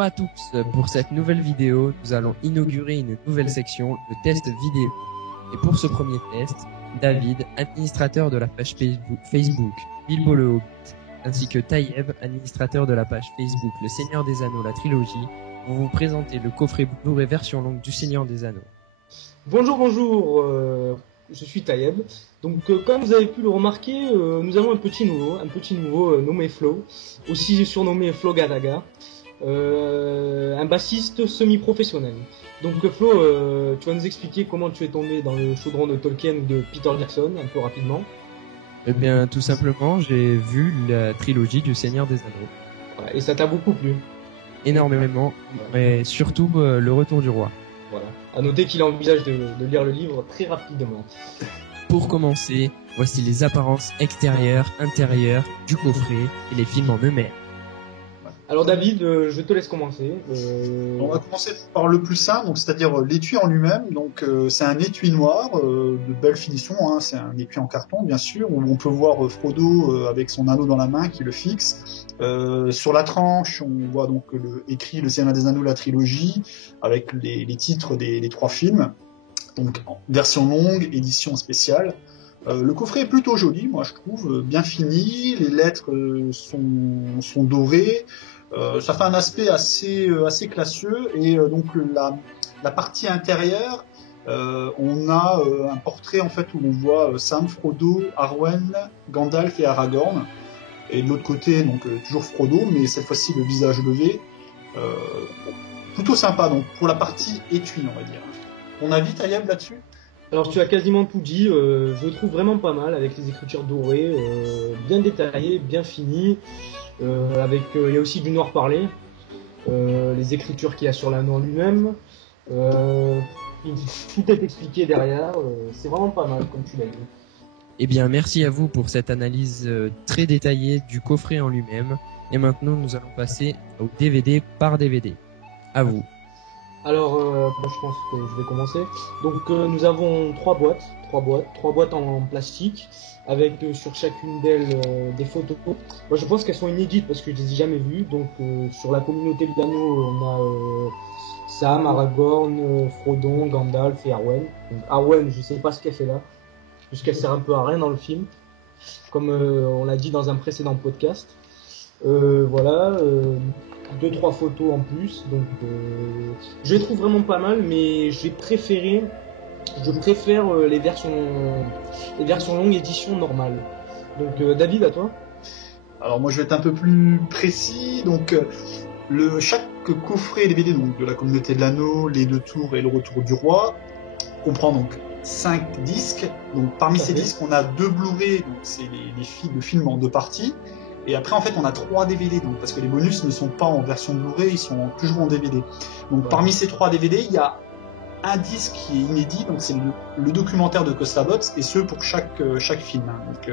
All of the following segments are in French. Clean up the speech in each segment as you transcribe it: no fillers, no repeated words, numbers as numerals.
Bonjour à tous, pour cette nouvelle vidéo, nous allons inaugurer une nouvelle section, le test vidéo. Et pour ce premier test, David, administrateur de la page Facebook Bilbo le Hobbit, ainsi que Taïeb, administrateur de la page Facebook Le Seigneur des Anneaux, la trilogie, vont vous présenter le coffret Blu-ray version longue du Seigneur des Anneaux. Bonjour, je suis Taïeb. Donc comme vous avez pu le remarquer, nous avons un petit nouveau nommé Flo, aussi surnommé Flo Gadaga, un bassiste semi-professionnel. Donc Flo, tu vas nous expliquer comment tu es tombé dans le chaudron de Tolkien ou de Peter Jackson, un peu rapidement. Eh bien, tout simplement, j'ai vu la trilogie du Seigneur des Anneaux. Voilà, et ça t'a beaucoup plu. Énormément, mais surtout le Retour du Roi. Voilà. À noter qu'il envisage de lire le livre très rapidement. Pour commencer, voici les apparences extérieures, intérieures du coffret et les films en eux-mêmes. Alors David, je te laisse commencer. On va commencer par le plus simple, donc c'est-à-dire l'étui en lui-même. Donc c'est un étui noir de belle finition, hein. C'est un étui en carton bien sûr, où on peut voir Frodo avec son anneau dans la main qui le fixe. Sur la tranche, on voit donc écrit Le Seigneur des Anneaux, la trilogie, avec les titres des 3 films. Donc version longue, édition spéciale. Le coffret est plutôt joli, moi je trouve, bien fini. Les lettres sont dorées. Ça fait un aspect assez classieux, et donc la partie intérieure, on a un portrait en fait où on voit Sam, Frodo, Arwen, Gandalf et Aragorn, et de l'autre côté donc toujours Frodo, mais cette fois-ci le visage levé. Plutôt sympa donc pour la partie étui, on va dire. Ton avis, Taïeb, là-dessus? Alors tu as quasiment tout dit, je le trouve vraiment pas mal avec les écritures dorées, bien détaillées, bien finies, il y a aussi du noir parlé, les écritures qu'il y a sur l'anneau lui-même, tout est expliqué derrière, c'est vraiment pas mal comme tu l'as dit. Eh bien, merci à vous pour cette analyse très détaillée du coffret en lui-même. Et maintenant, nous allons passer au DVD par DVD. À vous. Alors, je pense que je vais commencer. Donc, nous avons trois boîtes en plastique, avec sur chacune d'elles des photos. Moi, je pense qu'elles sont inédites parce que je les ai jamais vues. Donc, sur la communauté de l'anneau, on a Sam, Aragorn, Frodon, Gandalf et Arwen. Donc, Arwen, je sais pas ce qu'elle fait là, puisqu'elle sert un peu à rien dans le film, comme on l'a dit dans un précédent podcast. Voilà. 2-3 photos en plus, donc je les trouve vraiment pas mal, mais je préfère les versions longues édition normale. Donc David, à toi. Alors moi je vais être un peu plus précis, donc chaque coffret DVD donc de la communauté de l'anneau, les 2 tours et le retour du roi comprend donc 5 disques. Donc parmi ces disques on a 2 Blu-ray, donc c'est le film en 2 parties. Et après, en fait, on a 3 DVD, donc, parce que les bonus ne sont pas en version Blu-ray, ils sont toujours en DVD. Donc, parmi ces 3 DVD, il y a un disque qui est inédit, donc c'est le documentaire de Costa Bots, et ce pour chaque film. Donc,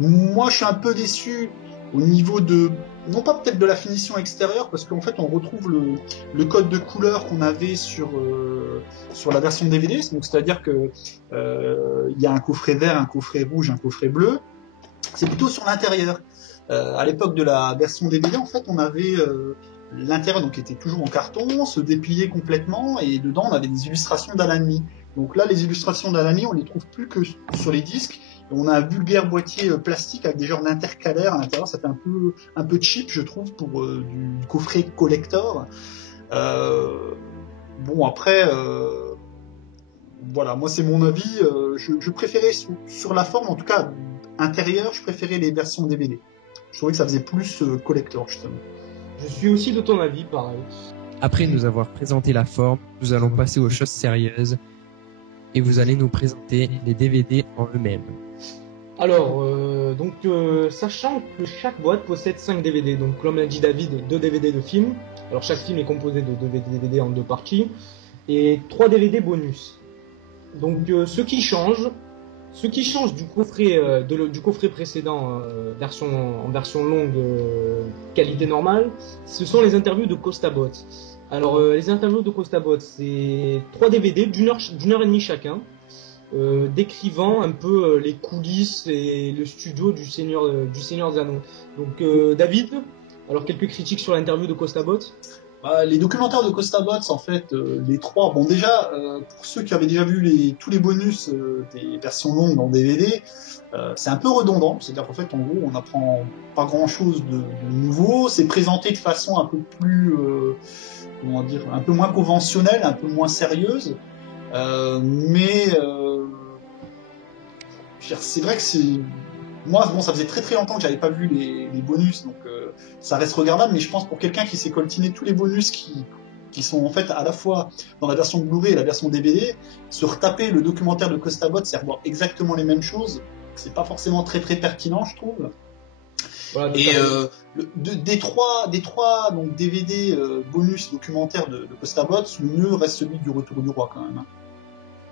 moi, je suis un peu déçu au niveau non pas peut-être de la finition extérieure, parce qu'en fait, on retrouve le code de couleur qu'on avait sur la version DVD. Donc, c'est-à-dire que il y a un coffret vert, un coffret rouge, un coffret bleu. C'est plutôt sur l'intérieur. À l'époque de la version DVD, en fait, on avait l'intérieur donc était toujours en carton, se dépliait complètement, et dedans on avait des illustrations d'Alan Lee. Donc là, les illustrations d'Alan Lee, on les trouve plus que sur les disques. Et on a un vulgaire boîtier plastique avec des genres d'intercalaires à l'intérieur. Ça fait un peu cheap, je trouve, pour du coffret collector. Bon après. Voilà, moi c'est mon avis, je préférais sur la forme, en tout cas intérieure, je préférais les versions DVD. Je trouvais que ça faisait plus collector justement. Je suis aussi de ton avis, pareil. Après nous avoir présenté la forme, nous allons passer aux choses sérieuses et vous allez nous présenter les DVD en eux-mêmes. Alors, sachant que chaque boîte possède 5 DVD, donc comme l'a dit David, 2 DVD de films. Alors chaque film est composé de 2 DVD en 2 parties et 3 DVD bonus. Donc ce qui change du coffret précédent en version longue qualité normale, ce sont les interviews de Costa Bots. Alors les interviews de Costa Bots, c'est 3 DVD d'une heure et demie chacun, décrivant un peu les coulisses et le studio du Seigneur des Anneaux. Donc David, Alors quelques critiques sur l'interview de Costa Bot. Les documentaires de Costa Bots, en fait, les trois, bon déjà, pour ceux qui avaient déjà vu tous les bonus des versions longues en DVD, c'est un peu redondant, c'est-à-dire qu'en fait, en gros, on n'apprend pas grand-chose de nouveau, c'est présenté de façon un peu plus, comment dire, un peu moins conventionnelle, un peu moins sérieuse, mais c'est vrai que moi, bon, ça faisait très très longtemps que j'avais pas vu les bonus, donc ça reste regardable, mais je pense pour quelqu'un qui s'est coltiné tous les bonus qui sont en fait à la fois dans la version Blu-ray et la version DVD, se retaper le documentaire de Costa Bot, c'est revoir exactement les mêmes choses, c'est pas forcément très très pertinent, je trouve. Voilà, et des trois donc DVD bonus documentaires de Costa Bot, le mieux reste celui du Retour du Roi quand même. Hein.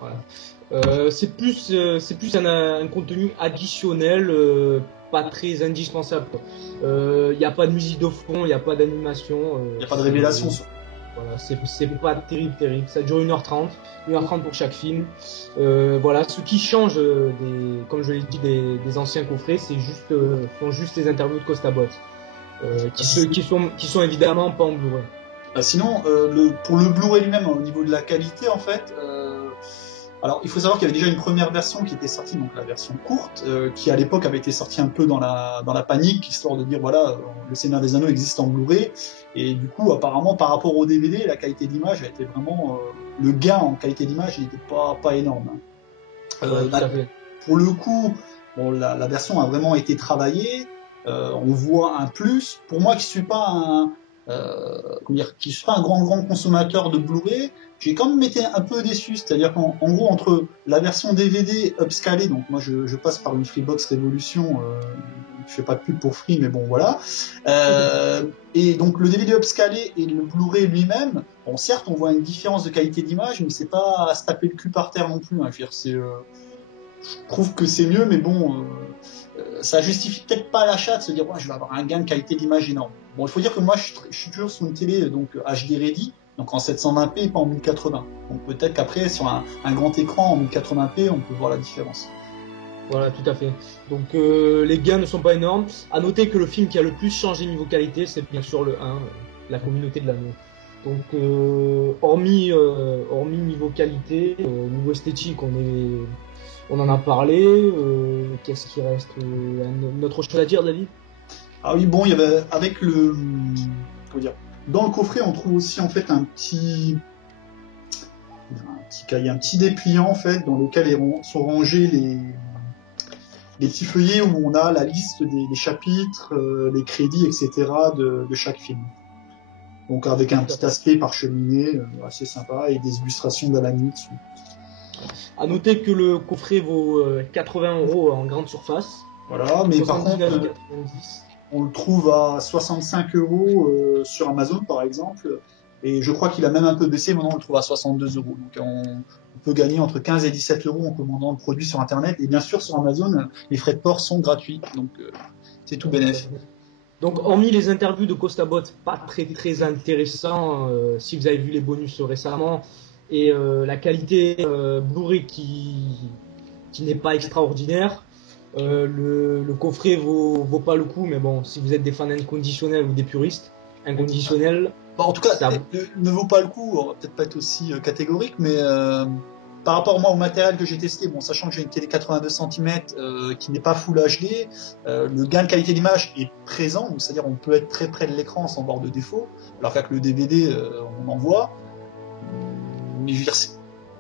Voilà. C'est plus un contenu additionnel, pas très indispensable. Il n'y a pas de musique de fond, il n'y a pas d'animation. Il n'y a pas de révélation. Voilà, c'est pas terrible. Ça dure 1h30 pour chaque film. Voilà, ce qui change comme je l'ai dit, des anciens coffrets, c'est juste les interviews de Costa Bot, qui sont évidemment pas en Blu-ray. Sinon, pour le Blu-ray lui-même, au niveau de la qualité, en fait, alors il faut savoir qu'il y avait déjà une première version qui était sortie, donc la version courte, qui à l'époque avait été sortie un peu dans la panique, histoire de dire voilà, le Seigneur des Anneaux existe en Blu-ray, et du coup apparemment par rapport au DVD, la qualité d'image a été vraiment, le gain en qualité d'image n'était pas énorme. Pour le coup, bon, la version a vraiment été travaillée, on voit un plus. Pour moi qui suis pas qui suis pas un grand consommateur de Blu-ray, j'ai quand même été un peu déçu, c'est-à-dire qu'en gros entre la version DVD upscalée, donc moi je passe par une Freebox Révolution, je fais pas de pub pour Free mais bon voilà, et donc le DVD upscalé et le Blu-ray lui-même, bon certes on voit une différence de qualité d'image, mais c'est pas à se taper le cul par terre non plus, hein, je trouve que c'est mieux, mais bon, ça justifie peut-être pas l'achat de se dire ouais, je vais avoir un gain de qualité d'image énorme. Bon, il faut dire que moi je suis toujours sur une télé donc HD ready, donc en 720p et pas en 1080. Donc peut-être qu'après sur un grand écran en 1080p on peut voir la différence. Voilà, tout à fait. Donc les gains ne sont pas énormes. À noter que le film qui a le plus changé niveau qualité, c'est bien sûr le 1, La Communauté de l'Anneau. Donc hormis niveau qualité, niveau esthétique, on en a parlé. Qu'est-ce qui reste une autre chose à dire, David? Ah oui, bon, il y avait avec comment dire, dans le coffret, on trouve aussi en fait un petit dépliant en fait dans lequel sont rangés les petits feuillets où on a la liste des chapitres, les crédits, etc. de chaque film. Donc avec un petit aspect parcheminé assez sympa et des illustrations d'Alani dessus. À noter que le coffret vaut 80 € en grande surface. Voilà, mais par contre, on le trouve à 65 € sur Amazon par exemple, et je crois qu'il a même un peu baissé, maintenant on le trouve à 62 €. Donc on peut gagner entre 15 et 17 € en commandant le produit sur Internet, et bien sûr sur Amazon, les frais de port sont gratuits, donc c'est tout bénéf. Donc hormis les interviews de Costa Bot, pas très très intéressant, si vous avez vu les bonus récemment, et la qualité Blu-ray qui n'est pas extraordinaire, le coffret vaut pas le coup, mais bon, si vous êtes des fans inconditionnels ou des puristes inconditionnels, bon, en tout cas ça ne vaut pas le coup. On va peut-être pas être aussi catégorique, mais par rapport moi au matériel que j'ai testé, bon, sachant que j'ai une télé 82 cm qui n'est pas Full HD, le gain de qualité d'image est présent, c'est-à-dire on peut être très près de l'écran sans voir de défaut, alors qu'avec le DVD on en voit. Mais je veux dire,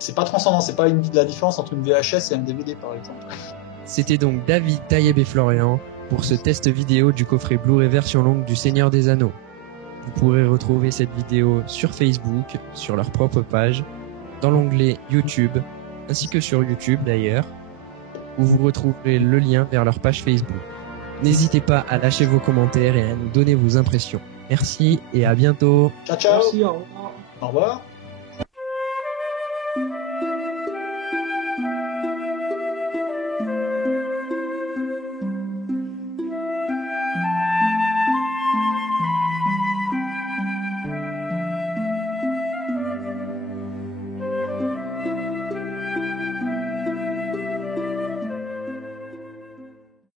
c'est pas transcendant, c'est pas la différence entre une VHS et un DVD par exemple. C'était donc David, Taïeb et Florian pour ce test vidéo du coffret Blu-ray version longue du Seigneur des Anneaux. Vous pourrez retrouver cette vidéo sur Facebook, sur leur propre page, dans l'onglet YouTube, ainsi que sur YouTube d'ailleurs, où vous retrouverez le lien vers leur page Facebook. N'hésitez pas à lâcher vos commentaires et à nous donner vos impressions. Merci et à bientôt. Ciao ciao. Merci, au revoir. Au revoir.